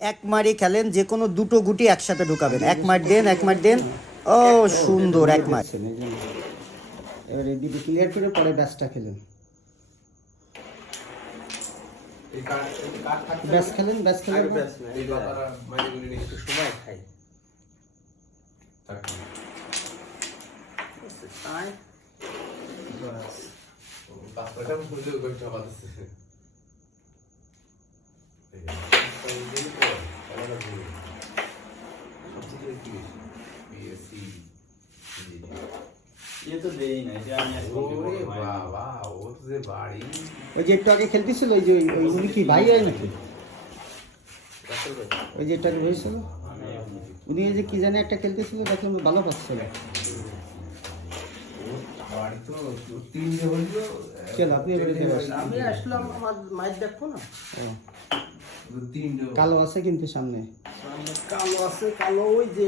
এক মারি খেলেন, যে কোনো দুটো গুটি একসাথে ঢুকাবেন। এক মার দেন, এক মার দেন। ও সুন্দর এক মার। এবার এই দুটো ক্লিয়ার করে পরে ব্যাসটা খেলেন। ব্যাস খেলেন, ব্যাস খেলেন। এই কথাটা মাঝে মাঝে একটু সময় খাই। পাঁচটা ভুলে করতে হবে। ওই যে একটু আগে খেলতেছিল, ওই যে উনি কি ভাই হয় নাকি? ওই যে একটু আগে হয়েছিল, উনি ওই যে কি জানি একটা খেলতেছিল, দেখলাম ভালো পাচ্ছিল। চল আপনি আমি আসলাম, আমার মাইক দেখবো না। কালো আছে কিন্তু সামনে কালো আছে, কালো ওই যে